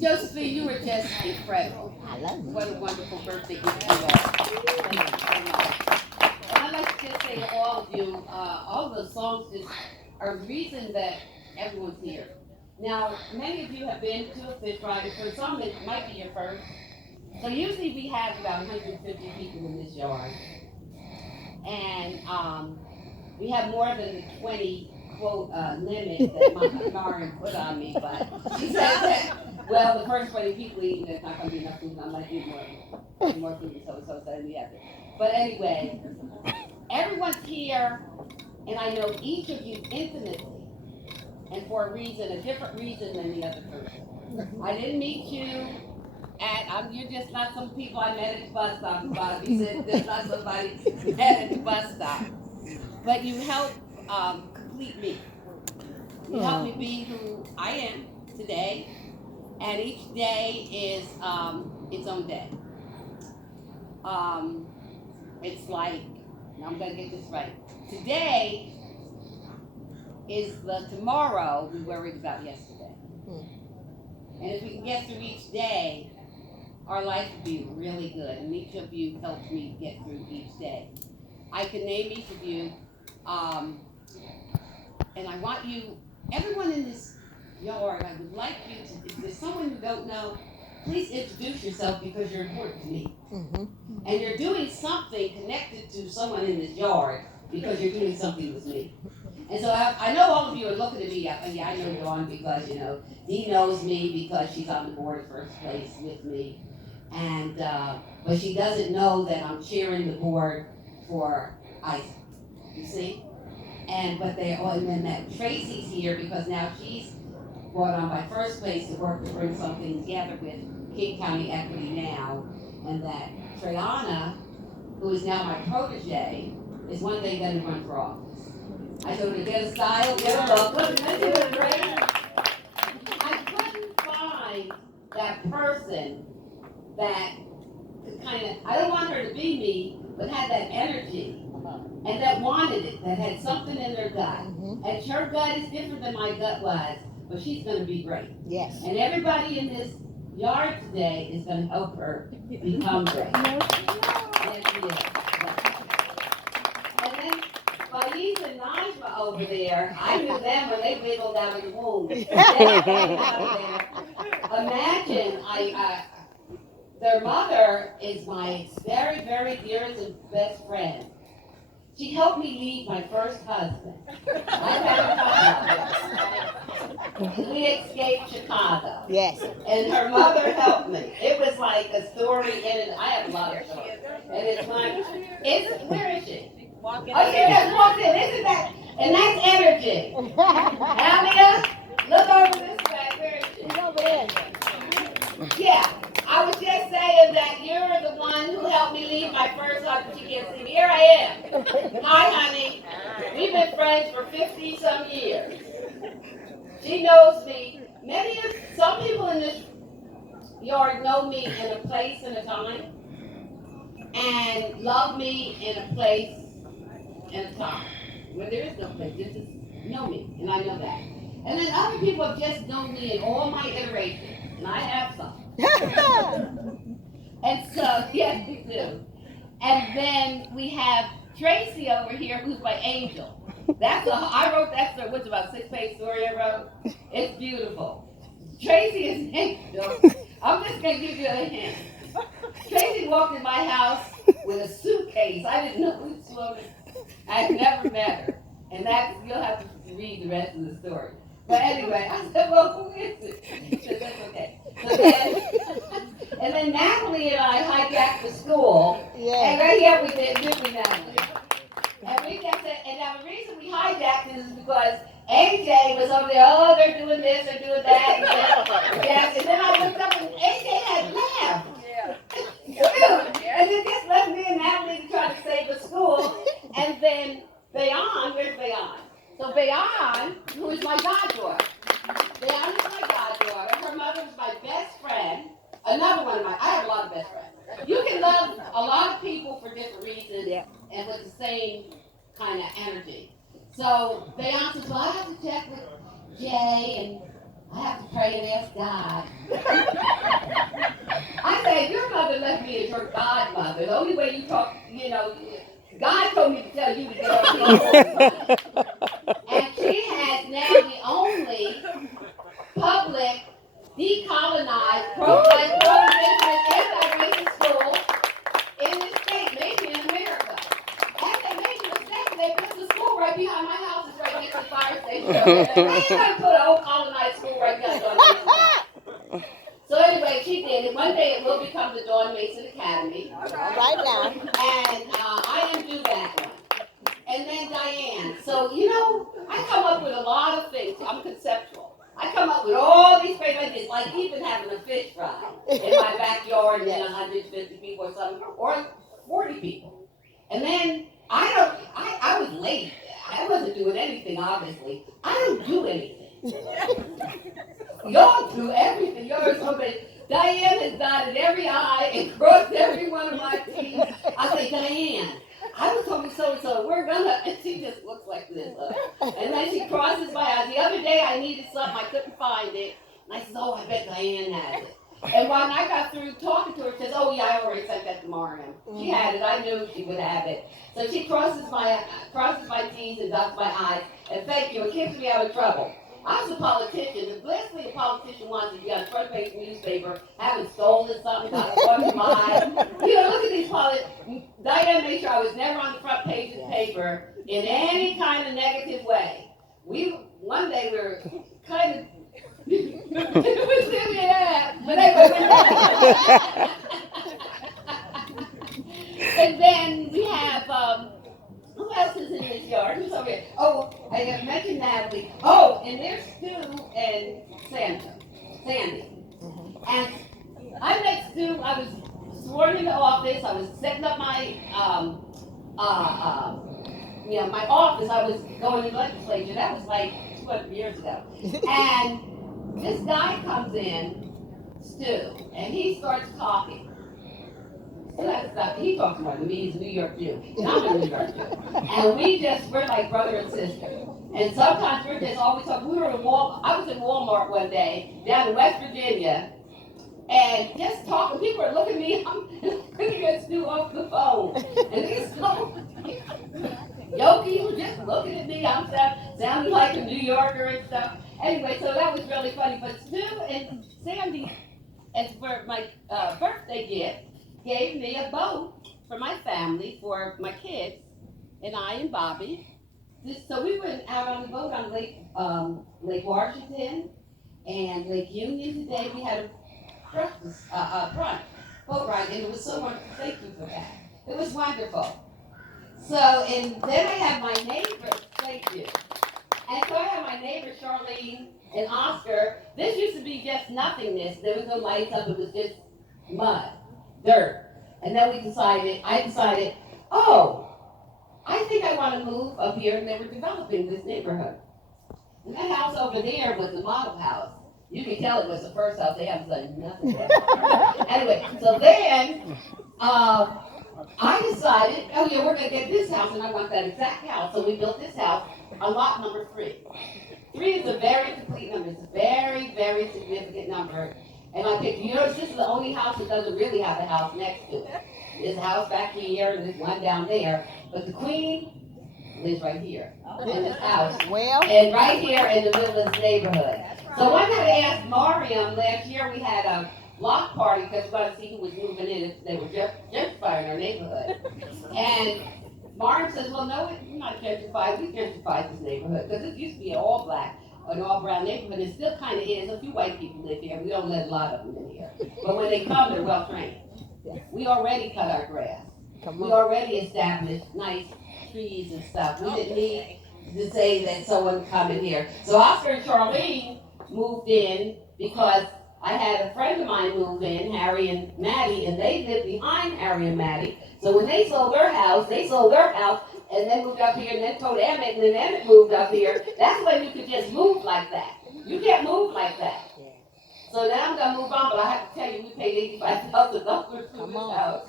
Josephine, you were just incredible. I love you. What a wonderful birthday gift you are. Thank you so much. And I'd like to just say to all of you, all of those songs just are the reason that everyone's here. Now, many of you have been to a Fish Fry, and for some it might be your first. So usually we have about 150 people in this yard, and we have more than the 20 quote limit that my Lauren put on me, but she said that, well, the first 20 people eating, there's not going to be enough food, and I'm like, eat more food, so then we have it. But anyway, everyone's here, and I know each of you intimately, and for a reason, a different reason than the other person. I didn't meet you you're just not some people I met at the bus stop. Bobby said there's not somebody I met at the bus stop. But you help complete me. You help me be who I am today. And each day is its own day. It's like, I'm going to get this right. Today is the tomorrow we worried about yesterday. And if we can get through each day, our life would be really good. And each of you helped me get through each day. I can name each of you. And I want you, everyone in this yard, I would like you to, if there's someone you don't know, please introduce yourself because you're important to me. And you're doing something connected to someone in this yard because you're doing something with me. And so I know all of you are looking at me, yeah, I know Dawn because, Dee knows me because she's on the board first place with me. And, but she doesn't know that I'm cheering the board for Isaac, you see? And then that Tracy's here because now she's brought on by first place to work to bring something together with King County Equity Now. And that Trayana, who is now my protege, is one day going to run for office. I told her to get a style, get a look. Look, isn't it great? I couldn't find that person that could I don't want her to be me, but had that energy. And that wanted it, that had something in their gut. And her gut is different than my gut was, but she's going to be great. Yes. And everybody in this yard today is going to help her become great. Yes, she is. And then Faiz and Najma over there, I knew them when they wiggled out of the womb. Imagine, their mother is my very, very dearest and best friend. She helped me leave my first husband. I found we escaped Chicago. Yes. And her mother helped me. It was like a story in it. I have a lot of stories. And where is she? Oh, she just walked in. Isn't that? And that's energy. Alia, look over this way. Where is she? She's over there. Yeah. I was just saying that you're the one who helped me leave my first husband. She can't see me. Here I am. Hi, honey. We've been friends for 50-some years. She knows me. Some people in this yard know me in a place and a time, and love me in a place and a time. Where there is no place, they just know me, and I know that. And then other people have just known me in all my iterations, and I have some. And so, yes, we do. And then we have Tracy over here, who's my angel. I wrote that story, which is about a 6-page story I wrote. It's beautiful. Tracy is an angel. I'm just going to give you a hint. Tracy walked in my house with a suitcase. I didn't know who she was. I'd never met her. And you'll have to read the rest of the story. But anyway, I said, well, who is it? She said, that's okay. And then Natalie and I hijacked the school. Yeah. And right here we did, didn't we, Natalie? And now the reason we hijacked it is because AJ was over there, oh, they're doing this, they're doing that. Yes, and then I looked up and AJ had left. Yeah. And then just left me and Natalie to try to save the school. And then Bayon, where's Bayon? So Bayon, who is my goddaughter. Bayon is my goddaughter. Her mother was my best friend. Another one of I have a lot of best friends. You can love a lot of people for different reasons and with the same kind of energy. So Bayon says, well, I have to check with Jay and I have to pray and ask God. I said, your mother left me as your godmother. The only way you talk, God told me to tell you to get on the And she has now the only public, decolonized, pro-indigenous, anti-racist school in this state, maybe in America. And they made a mistake. They put the school right behind my house. It's right next to the fire station. They ain't gonna put an old colonized school right behind John Mason's house. So anyway, she did it. One day it will become the Dawn Mason Academy. Right now. And I am due that one. And then Diane. So, I come up with a lot of things. I'm conceptual. I come up with all these great ideas, like even having a fish fry in my backyard and then 150 people or something, or 40 people. And then I was late. I wasn't doing anything, obviously. I don't do anything. Y'all do everything. Y'all are so big. Diane has dotted every I and crossed every one of my T's. I say, Diane, I was talking so-and-so, we're gonna, and she just looks like this. And then she crosses my eyes. The other day I needed something, I couldn't find it. And I said, oh, I bet Diane has it. And when I got through talking to her, she says, oh yeah, I already sent that to Mariam. She had it, I knew she would have it. So she crosses my T's and dots my I's. And thank you, it keeps me out of trouble. I was a politician. The last thing a politician wants is to be on the front page of the newspaper, having stolen something, got a mine. Look at these politicians. Diane made sure I was never on the front page of the paper in any kind of negative way. One day we were kind of, it was really that, but anyway. And then we have, who else is in this yard? Who's over here? Oh, I have mentioned Natalie. Oh, and there's Stu and Sandy. And I met Stu. I was sworn into office. I was setting up my, my office. I was going to legislature. That was like 200 years ago. And this guy comes in, Stu, and he starts talking. He talks more than me. He's a New York Jew. And I'm a New York Jew. And we're like brother and sister. And sometimes we're just always talking. We were in Walmart. I was in Walmart one day down in West Virginia, and just talking. People are looking at me. I'm looking at Stu off the phone. And these yokis were just looking at me. I'm sounding like a New Yorker and stuff. Anyway, so that was really funny. But Stu and Sandy, as for my birthday gift, gave me a boat for my family, for my kids, and I and Bobby. So we went out on the boat on Lake Washington and Lake Union today. We had a breakfast, boat ride, and it was so wonderful. Thank you for that. It was wonderful. So, and then I have my neighbors. Thank you. And so I have my neighbors, Charlene and Oscar. This used to be just nothingness. There was no lights up. It was just mud. Dirt. And then I decided, I think I want to move up here, and they were developing this neighborhood. And that house over there was the model house. You can tell it was the first house. They haven't done nothing. Anyway, so then I decided, we're going to get this house, and I want that exact house. So we built this house on lot number 3. 3 is a very complete number. It's a very, very significant number. And I picked, this is the only house that doesn't really have a house next to it. There's a house back here, and there's one down there. But the queen lives right here in this house. And right here in the middle of this neighborhood. So one time I asked Mariam, last year we had a block party because we wanted to see who was moving in if they were gentrifying our neighborhood. And Mariam says, well, no, we're not gentrified. We gentrified this neighborhood because it used to be an all black, an all brown neighborhood. It still kind of is. A few white people live here. We don't let a lot of them in here. But when they come, they're well trained. We already cut our grass. We already established nice trees and stuff. We didn't need to say that someone come in here. So Oscar and Charlene moved in because I had a friend of mine move in, Harry and Maddie, and they lived behind Harry and Maddie. So when they sold their house, and then moved up here, and then told Emmett, and then Emmett moved up here. That's when you could just move like that. You can't move like that. So now I'm going to move on, but I have to tell you, we paid $85,000 for this house.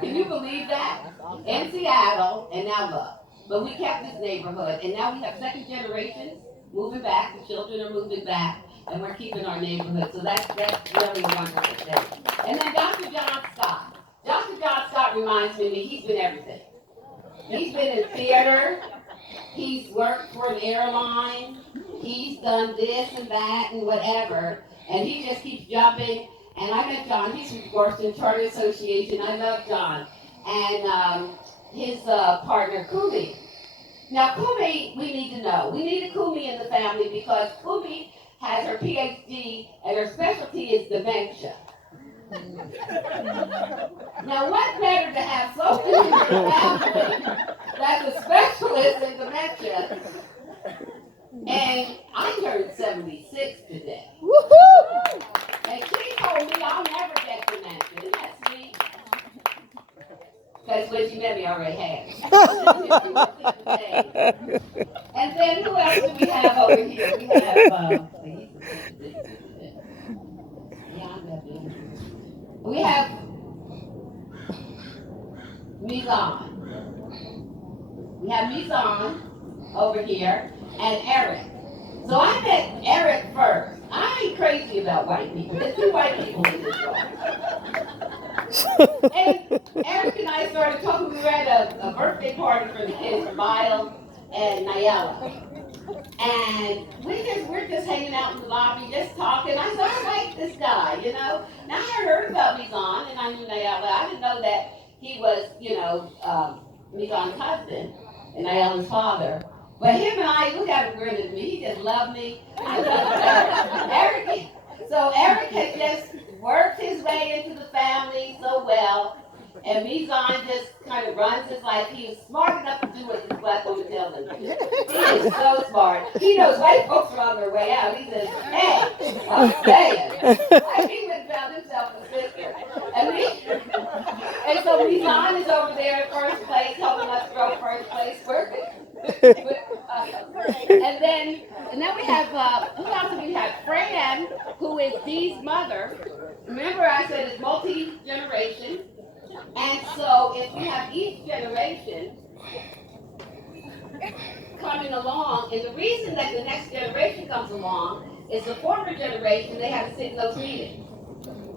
Can you believe that? In Seattle, and now look. But we kept this neighborhood, and now we have second generations moving back. The children are moving back. and we're keeping our neighborhood. So that's really a wonderful thing. And then Dr. John Scott. Dr. John Scott reminds me that he's been everything. He's been in theater. He's worked for an airline. He's done this and that and whatever. And he just keeps jumping. And I met John. He's with Washington Charter Association. I love John. And his partner, Kumi. Now, Kumi, we need to know. We need a Kumi in the family because Kumi has her PhD and her specialty is dementia. Now, what better to have someone in your family that's a specialist in dementia? And I turned 76 today. Woohoo! And she told me I'll never get dementia. Isn't that sweet? Because when she met me, I already had. And then who else do we have over here? We have, we have Mizan. We have Mizan over here and Eric. So I met Eric first. I ain't crazy about white people. There's 2 white people in this room. And Eric and I started talking. We were at a birthday party for the kids, for Miles and Nayela. And we're just hanging out in the lobby, just talking. I said, I like this guy, you know. Now I heard about Mizan, and I knew Nayela. I didn't know that he was, Mizan's husband and Nayela's father. But him and I, look at him grinning at me. He just loved me. I love Eric. So Eric had just worked his way into the family so well. And Mizan just kind of runs his life. He is smart enough to do what this black woman tells him to do. He is so smart. He knows white folks are on their way out. He says, hey, I'm staying. He went and found himself a sister. And so Mizan is over there in first place, helping us grow first place, working. And then we have, who else do we have? Fran, who is Dee's mother. Remember I said it's multi-generation. And so if we have each generation coming along, and the reason that the next generation comes along is the former generation, they have to sit in those meetings.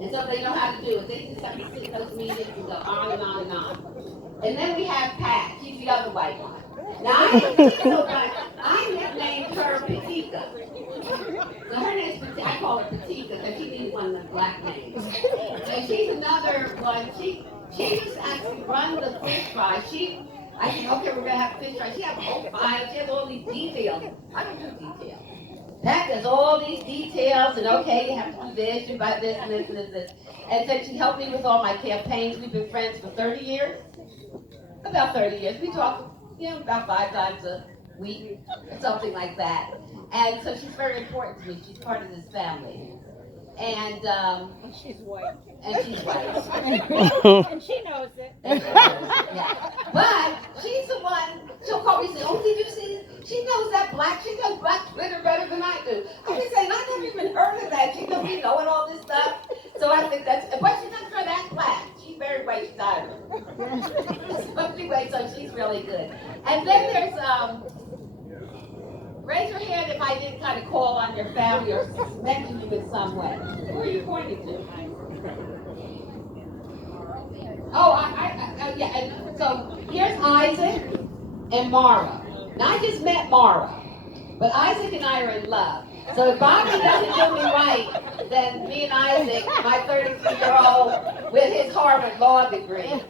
And so they know how to do it. They just have to sit in those meetings and go on and on and on. And then we have Pat. She's the other white one. Now, I nicknamed her Petita. So her name's Petita. I call her Petita because she needs one of the black names. And she's another one. She used to actually run the fish fry. I said, okay, we're going to have fish fry. She has a whole file. She has all these details. I don't do details. Pat does all these details, and okay, you have to do this, and buy this, and this, and this, and this. And then she helped me with all my campaigns. We've been friends for 30 years. About 30 years. We talk, about 5 times a week, something like that. And so she's very important to me. She's part of this family. And she's white. And she's white. And she knows it. Yeah. But she's the one, she'll call me and say, oh, did you see this? She knows that she knows black Twitter better than I do. I've been saying, I never even heard of that. She knows me knowing all this stuff. So I think but she's not trying to act black. She's very white, she's Irish. So anyway, so she's really good. And then there's, raise your hand if I didn't kind of call on your family or mention you in some way. Who are you pointing to? Oh, yeah. And so here's Isaac and Mara. Now I just met Mara, but Isaac and I are in love. So if Bobby doesn't do me right, then me and Isaac, my 33-year-old with his Harvard law degree,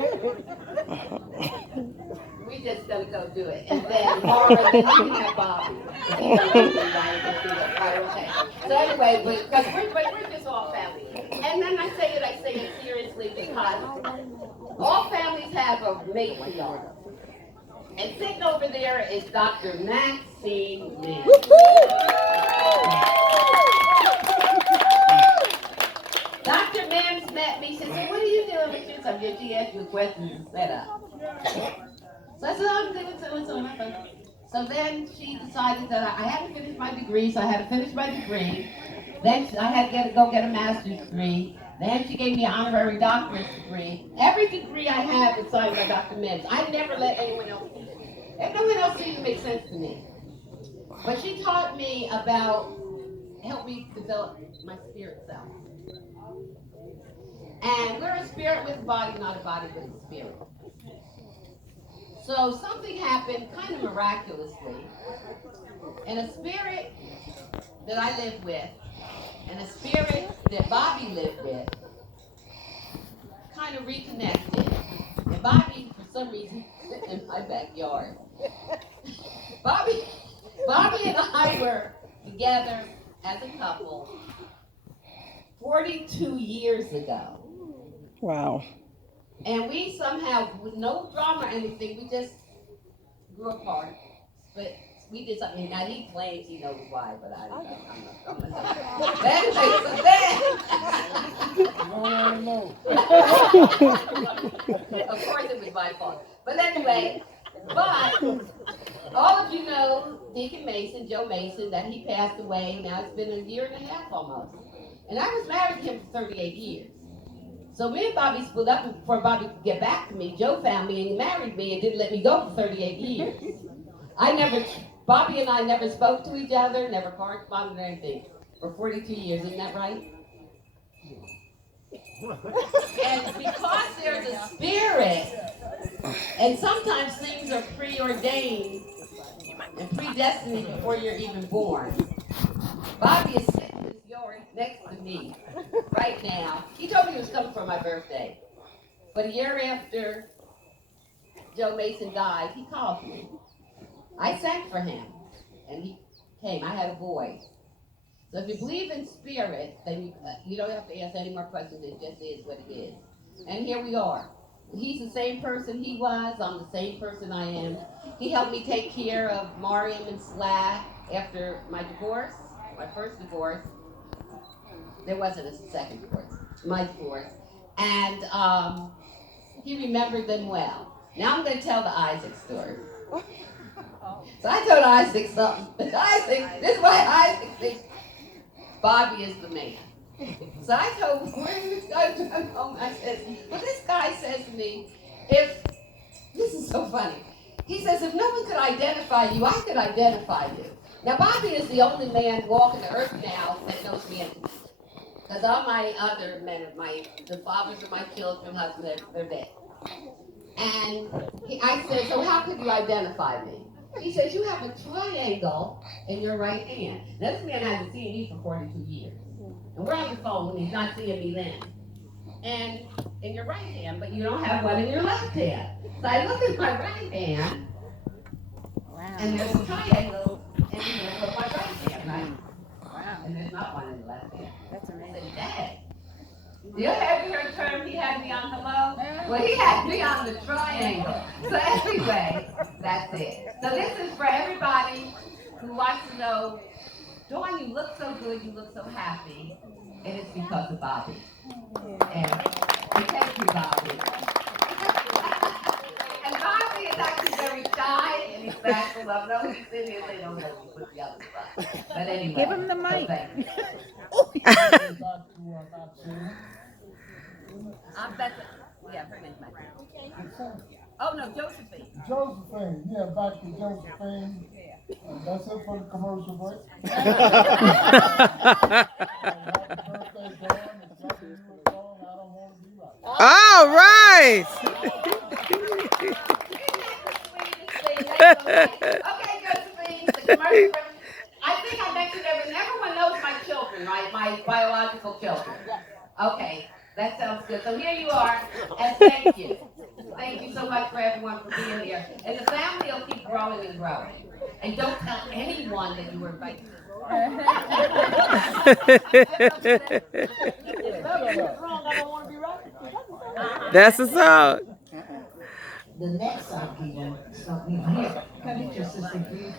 we just gonna go do it. And then Mara, then you can have Bobby. If he doesn't do me right, okay. So anyway, because we're just all family. And then I say it seriously because all families have a matriarch. And sitting over there is Dr. Maxine Mims. Dr. Mims met me. She said, what are you doing with your son? She asked you a question and set up. So I said, I'm doing something. So then she decided that I had to finish my degree, so I had to finish my degree. Then I had to go get a master's degree. Then she gave me an honorary doctorate degree. Every degree I have is signed by Dr. Mims. I never let anyone else do it. And no one else seemed to make sense to me. But she taught me about helped me develop my spirit self. And we're a spirit with a body, not a body with a spirit. So something happened kind of miraculously. And a spirit that I live with and a spirit that Bobby lived with kind of reconnected. And Bobby, for some reason, in my backyard. Bobby and I were together as a couple 42 years ago. Wow. And we somehow, with no drama or anything, we just grew apart. But we did something. Now he claims he knows why, but I don't know. I'm not. Of course it was my fault. But anyway, all of you know Deacon Mason, Joe Mason, that he passed away. Now it's been a year and a half almost. And I was married to him for 38 years. So me and Bobby split up, and before Bobby could get back to me, Joe found me and he married me and didn't let me go for 38 years. Bobby and I never spoke to each other, never corresponded or anything for 42 years, isn't that right? And because there's a spirit, and sometimes things are preordained and predestined before you're even born. Bobby is sitting with yours next to me right now. He told me he was coming for my birthday. But a year after Joe Mason died, he called me. I sent for him, and he came. I had a boy. So if you believe in spirit, then you don't have to ask any more questions. It just is what it is. And here we are. He's the same person he was. I'm the same person I am. He helped me take care of Mariam and Slack after my divorce, my first divorce. There wasn't a second divorce, my divorce. And he remembered them well. Now I'm going to tell the Isaac story. So I told Isaac something. Isaac, this is why Isaac thinks Bobby is the man. So I told him, I said, well, this guy says to me, this is so funny. He says, if no one could identify you, I could identify you. Now, Bobby is the only man walking the earth now that knows me intimately. Because all my other men, the fathers of my children, husbands, they're dead. And I said, so how could you identify me? He says, you have a triangle in your right hand. Now, this man hasn't seen me for 42 years. And we're on the phone when he's not seeing me then. And in your right hand, but you don't have one in your left hand. So I look at my right hand, and there's a triangle in the middle of my right hand, right? Wow. And there's not one in the left hand. That's amazing. I said, Dad, you ever heard the term, he had me on the low? Well, he had me on the triangle. So anyway, that's it. So this is for everybody who wants to know, Dawn, you look so good, you look so happy, and it's because of Bobby. And thank you, Bobby. And Bobby is actually very shy, and he's bashful. I know he's sitting here, they don't know he put the other spot. But anyway. Give him the mic. I'm Becca. Yeah, her name's Becca. Oh, no, Josephine. Josephine, yeah, back to Josephine. That's it for the commercial break. Happy birthday, Dawn. It's nothing you were wrong. I don't want to be right. All right. Okay, Josephine, the commercial break. I think I mentioned everyone knows my children, right? My biological children. Okay, that sounds good. So here you are, and thank you. Thank you so much for everyone for being here. And the family will keep growing and growing. And don't tell anyone that you were invited. That's the song. The next song, people, here. Come get your sister, please.